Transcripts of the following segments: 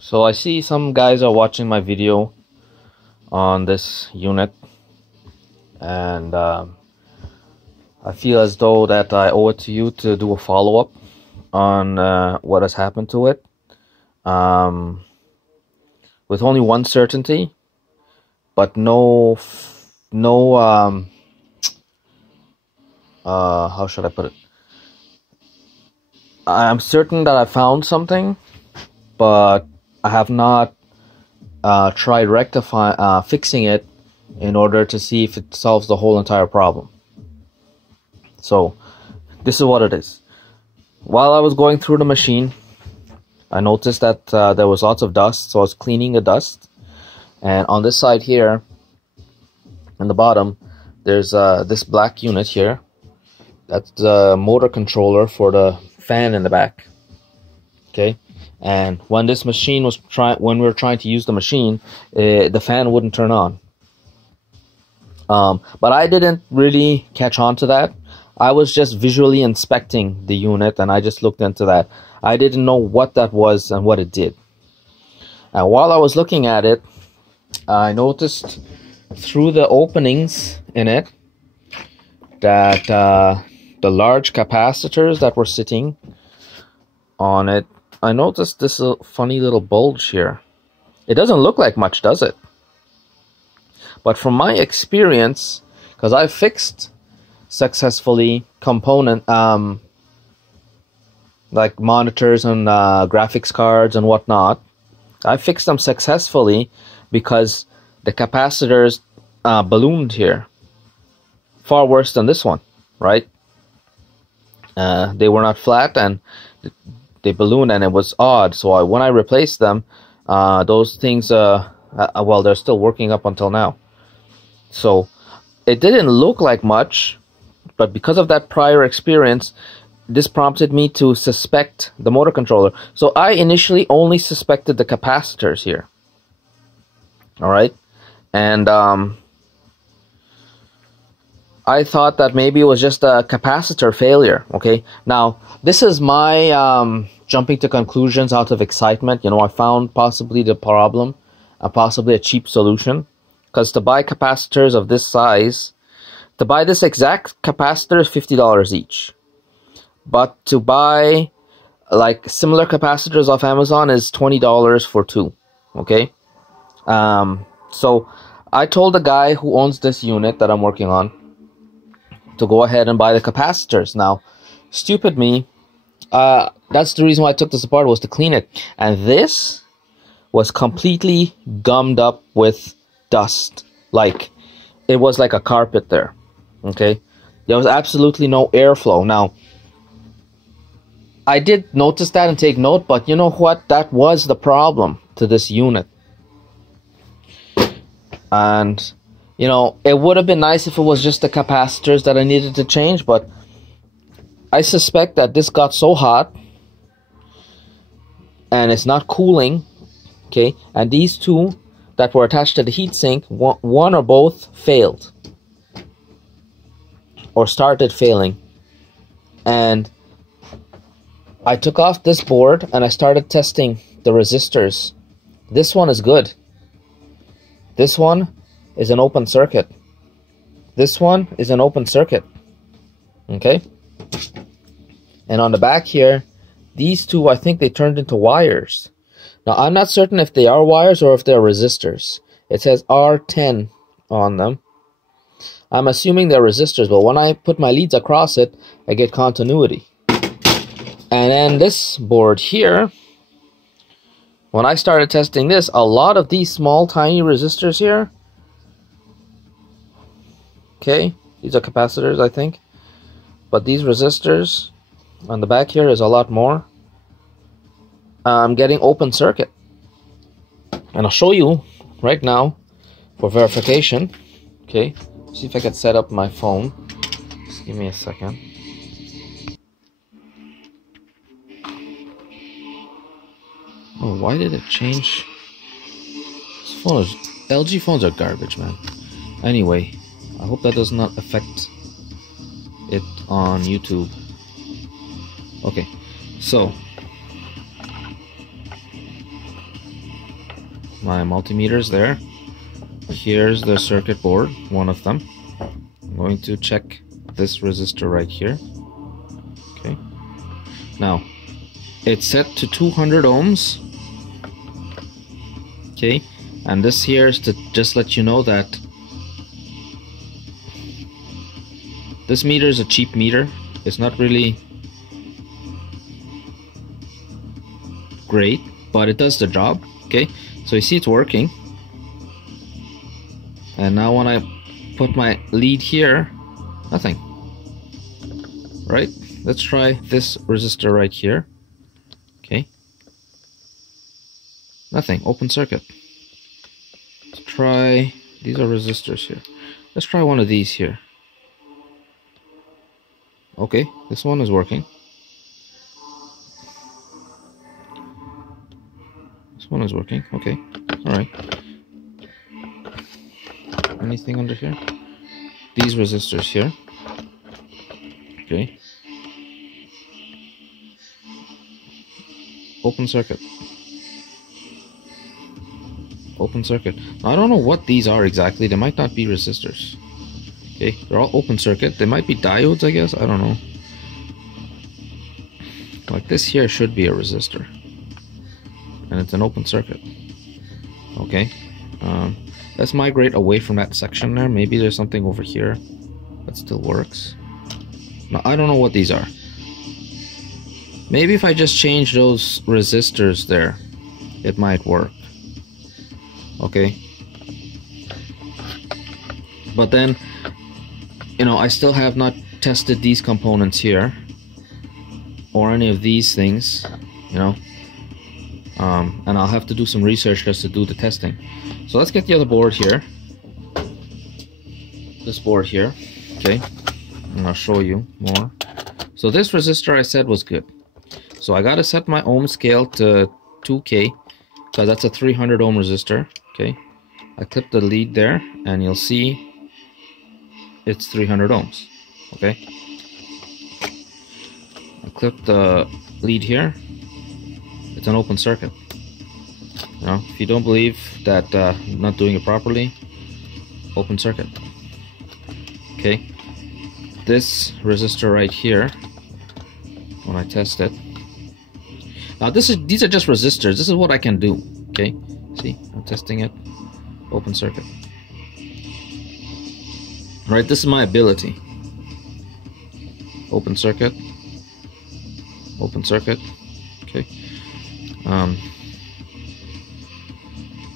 So I see some guys are watching my video on this unit, and I feel as though that I owe it to you to do a follow-up on what has happened to it, with only one certainty, but how should I put it? I'm certain that I found something, but I have not tried fixing it in order to see if it solves the whole entire problem. So this is what it is. While I was going through the machine, I noticed that there was lots of dust, so I was cleaning the dust. And on this side here, in the bottom, there's this black unit here. That's the motor controller for the fan in the back. Okay, and when this machine was when we were trying to use the machine, the fan wouldn't turn on. But I didn't really catch on to that. I was just visually inspecting the unit, and I just looked into that. I didn't know what that was and what it did. And while I was looking at it, I noticed through the openings in it that the large capacitors that were sitting on it, I noticed this funny little bulge here. It doesn't look like much, does it? But from my experience, because I fixed successfully component like monitors and graphics cards and whatnot, I fixed them successfully because the capacitors ballooned here far worse than this one, right? They were not flat and they ballooned, and it was odd. So when I replaced them, those things well, they're still working up until now. So it didn't look like much, but because of that prior experience, this prompted me to suspect the motor controller. So I initially only suspected the capacitors here. All right, and I thought that maybe it was just a capacitor failure. Okay, now this is my jumping to conclusions out of excitement. You know, I found possibly the problem, possibly a cheap solution, because to buy capacitors of this size, to buy this exact capacitor is $50 each. But to buy like similar capacitors off Amazon is $20 for two. Okay, so I told the guy who owns this unit that I'm working on to go ahead and buy the capacitors. Now, stupid me, that's the reason why I took this apart, was to clean it. And this was completely gummed up with dust. Like, it was like a carpet there. Okay? There was absolutely no airflow. Now, I did notice that and take note, but you know what? That was the problem to this unit. And you know, it would have been nice if it was just the capacitors that I needed to change, but I suspect that this got so hot and it's not cooling, okay, and these two that were attached to the heatsink, one or both failed or started failing. And I took off this board and I started testing the resistors. This one is good. This one is an open circuit. This one is an open circuit. Okay? And on the back here, these two, I think they turned into wires. Now, I'm not certain if they are wires or if they're resistors. It says R10 on them. I'm assuming they're resistors, but when I put my leads across it, I get continuity. And then this board here, when I started testing this, a lot of these small, tiny resistors here, okay, these are capacitors, I think, but these resistors on the back here is a lot more. I'm getting open circuit, and I'll show you right now for verification. Okay, see if I can set up my phone. Just give me a second. Oh, why did it change? This phone is, LG phones are garbage, man. Anyway, I hope that does not affect it on YouTube. Okay, so my multimeters there. Here's the circuit board, one of them. I'm going to check this resistor right here. Okay. Now, it's set to 200 ohms. Okay, and this here is to just let you know that this meter is a cheap meter. It's not really great, but it does the job. Okay, so you see it's working. And now when I put my lead here, nothing. Right? Let's try this resistor right here. Okay. Nothing. Open circuit. Let's try, these are resistors here. Let's try one of these here. Okay, this one is working. This one is working. Okay. Alright. Anything under here? These resistors here. Okay. Open circuit. Open circuit. Now, I don't know what these are exactly. They might not be resistors. Okay, they're all open circuit. They might be diodes, I guess. I don't know. Like this here should be a resistor. And it's an open circuit. Okay. Let's migrate away from that section there. Maybe there's something over here that still works. Now, I don't know what these are. Maybe if I just change those resistors there, it might work. Okay. But then, you know, I still have not tested these components here. Or any of these things, you know. And I'll have to do some research just to do the testing. So let's get the other board here. This board here. Okay. And I'll show you more. So this resistor I said was good. So I gotta set my ohm scale to 2K, because that's a 300 ohm resistor. Okay. I clip the lead there and you'll see it's 300 ohms. Okay. I clip the lead here. It's an open circuit. You know, if you don't believe that I'm not doing it properly, open circuit. Okay. This resistor right here, when I test it. Now these are just resistors. This is what I can do. Okay. See, I'm testing it. Open circuit. Right, this is my ability. Open circuit. Open circuit. Okay.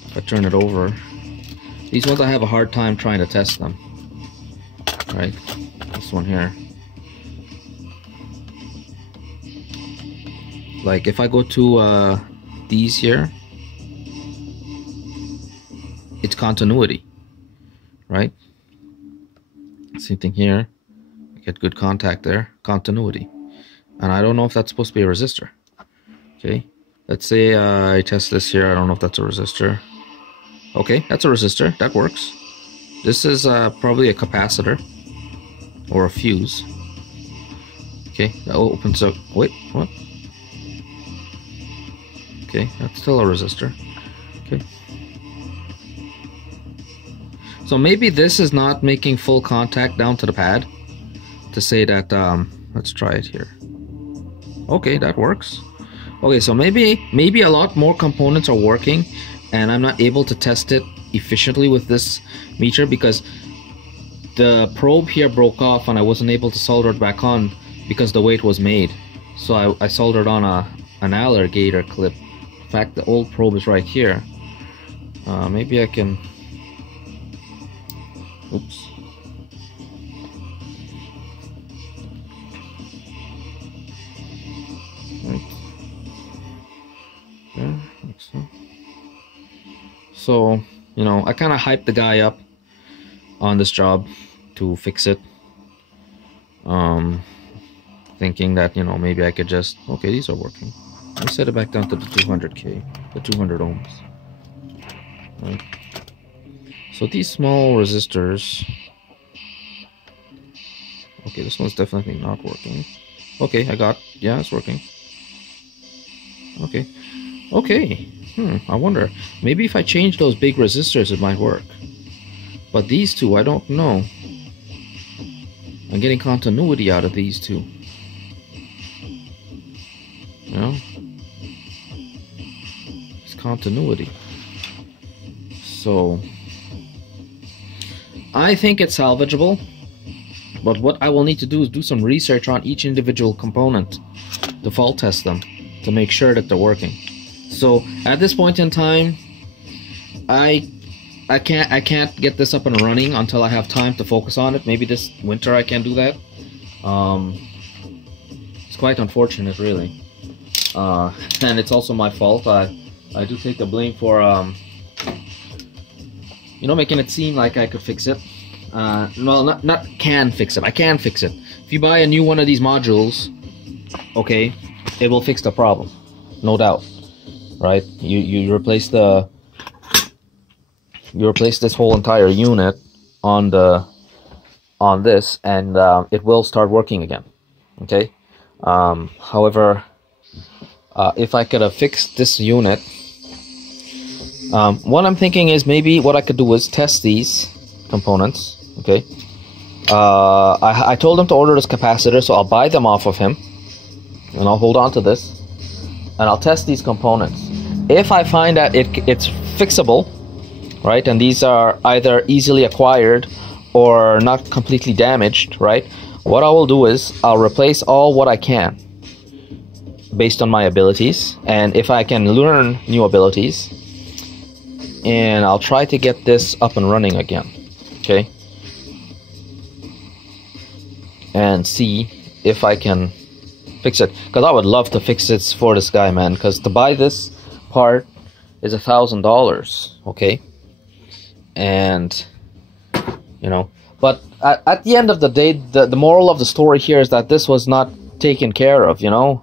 If I turn it over, these ones I have a hard time trying to test them. Right, this one here. Like if I go to these here, it's continuity, right? Same thing here. I get good contact there, continuity. And I don't know if that's supposed to be a resistor. Okay, let's say I test this here. I don't know if that's a resistor. Okay, that's a resistor. That works. This is probably a capacitor or a fuse. Okay, that opens up. Wait, what? Okay, that's still a resistor. Okay. So maybe this is not making full contact down to the pad to say that, let's try it here. Okay, that works. Okay, so maybe a lot more components are working and I'm not able to test it efficiently with this meter because the probe here broke off and I wasn't able to solder it back on because the way it was made. So I soldered on an alligator clip. In fact, the old probe is right here. Maybe I can... Oops. Right. There, like so. So, you know, I kind of hyped the guy up on this job to fix it. Thinking that, you know, maybe I could just... Okay, these are working. Let me set it back down to the 200K, the 200 ohms. Right. So these small resistors... Okay, this one's definitely not working. Okay, yeah, it's working. Okay. Okay, I wonder. Maybe if I change those big resistors, it might work. But these two, I don't know. I'm getting continuity out of these two. You know? It's continuity. So, I think it's salvageable. But what I will need to do is do some research on each individual component to fault test them to make sure that they're working. So at this point in time, I can't get this up and running until I have time to focus on it. Maybe this winter I can do that. It's quite unfortunate, really, and it's also my fault. I do take the blame for you know, making it seem like I could fix it. Well, not can fix it. I can fix it. If you buy a new one of these modules, okay, it will fix the problem, no doubt. Right? You replace this whole entire unit on this, and it will start working again. Okay. However, if I could have fixed this unit, what I'm thinking is maybe what I could do is test these components. Okay. I told him to order this capacitor, so I'll buy them off of him, and I'll hold on to this, and I'll test these components. If I find that it's fixable, right, and these are either easily acquired or not completely damaged, right, what I will do is I'll replace all what I can based on my abilities, and if I can learn new abilities, and I'll try to get this up and running again, okay, and see if I can fix it, because I would love to fix this for this guy, man, because to buy this part is $1,000, okay, and you know, but at the end of the day, the moral of the story here is that this was not taken care of, you know.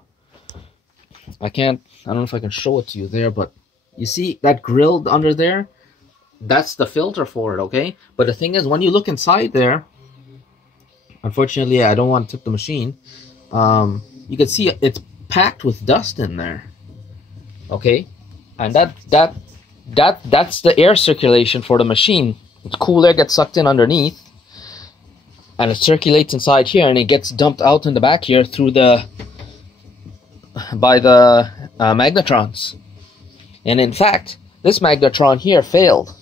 I don't know if I can show it to you there, but you see that grill under there, that's the filter for it, okay, but the thing is, when you look inside there, unfortunately I don't want to tip the machine, you can see it's packed with dust in there, okay, and that's the air circulation for the machine. The cool air gets sucked in underneath, and it circulates inside here, and it gets dumped out in the back here through by the magnetrons. And in fact, this magnetron here failed.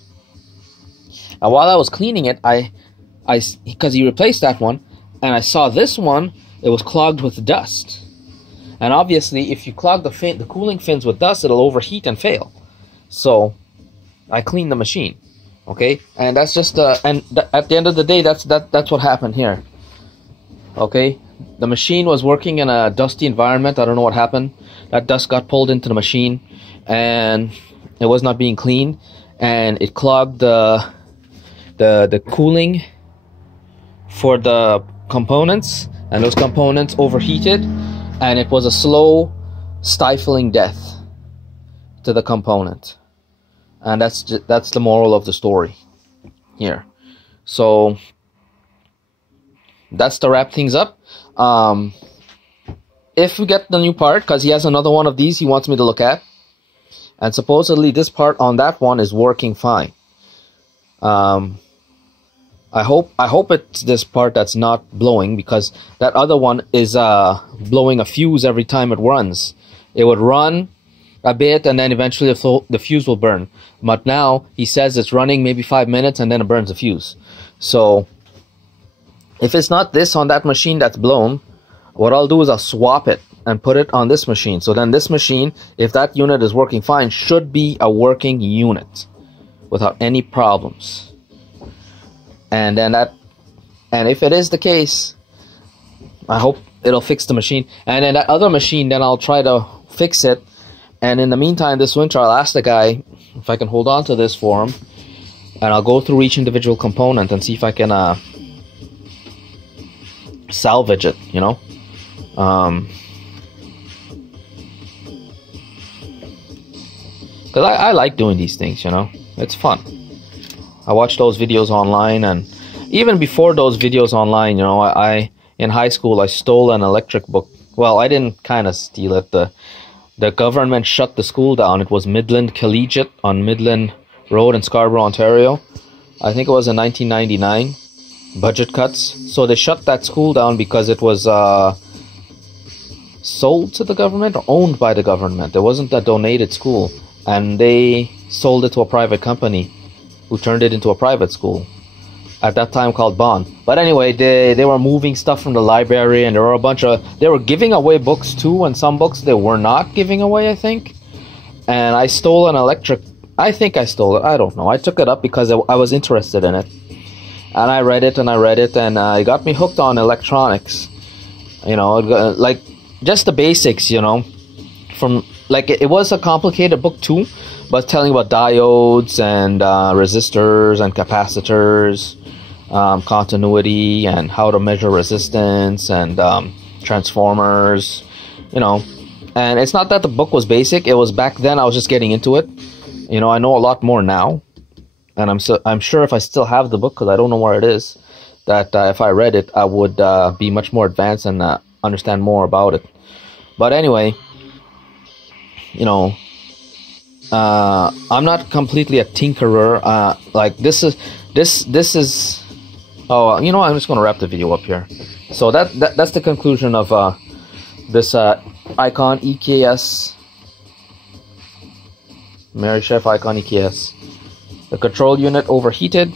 And while I was cleaning it, because he replaced that one, and I saw this one, it was clogged with dust. And obviously, if you clog the cooling fins with dust, it'll overheat and fail. So I cleaned the machine, okay, and that's just at the end of the day, that's what happened here. Okay, the machine was working in a dusty environment. I don't know what happened. That dust got pulled into the machine, and it was not being cleaned, and it clogged the cooling for the components, and those components overheated, and it was a slow, stifling death to the component. And that's the moral of the story here. So that's to wrap things up. If we get the new part, because he has another one of these he wants me to look at, and supposedly this part on that one is working fine. I hope it's this part that's not blowing, because that other one is blowing a fuse every time it runs. It would run a bit, and then eventually the fuse will burn. But now he says it's running maybe 5 minutes, and then it burns the fuse. So if it's not this on that machine that's blown, what I'll do is I'll swap it and put it on this machine. So then this machine, if that unit is working fine, should be a working unit without any problems. And then and if it is the case, I hope it'll fix the machine. And then that other machine, then I'll try to fix it. And in the meantime, this winter, I'll ask the guy if I can hold on to this for him, and I'll go through each individual component and see if I can salvage it, you know. Because I like doing these things, you know. It's fun. I watch those videos online, and even before those videos online, you know, I in high school I stole an electric book. Well, I didn't kind of steal it. the government shut the school down. It was Midland Collegiate on Midland Road in Scarborough, Ontario. I think it was in 1999. Budget cuts. So they shut that school down because it was sold to the government or owned by the government. It wasn't a donated school. And they sold it to a private company who turned it into a private school. At that time called Bond. But anyway, they were moving stuff from the library, and there were a bunch of... They were giving away books too, and some books they were not giving away, I think. And I stole an electric... I think I stole it. I don't know. I took it up because I was interested in it. And I read it, and it got me hooked on electronics. You know, like, just the basics, you know. From... Like, it was a complicated book too, but telling about diodes and resistors and capacitors, continuity, and how to measure resistance, and transformers, you know. And it's not that the book was basic. It was back then I was just getting into it. You know, I know a lot more now, and I'm sure if I still have the book, because I don't know where it is, that if I read it, I would be much more advanced and understand more about it. But anyway, you know, I'm not completely a tinkerer. Like this is. Oh, you know, I'm just going to wrap the video up here. So that's the conclusion of this Eikon EKS, Merrycheff Eikon EKS. The control unit overheated.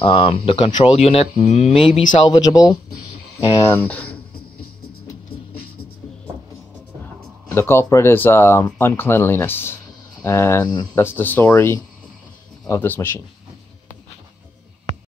The control unit may be salvageable, and the culprit is uncleanliness. And that's the story of this machine.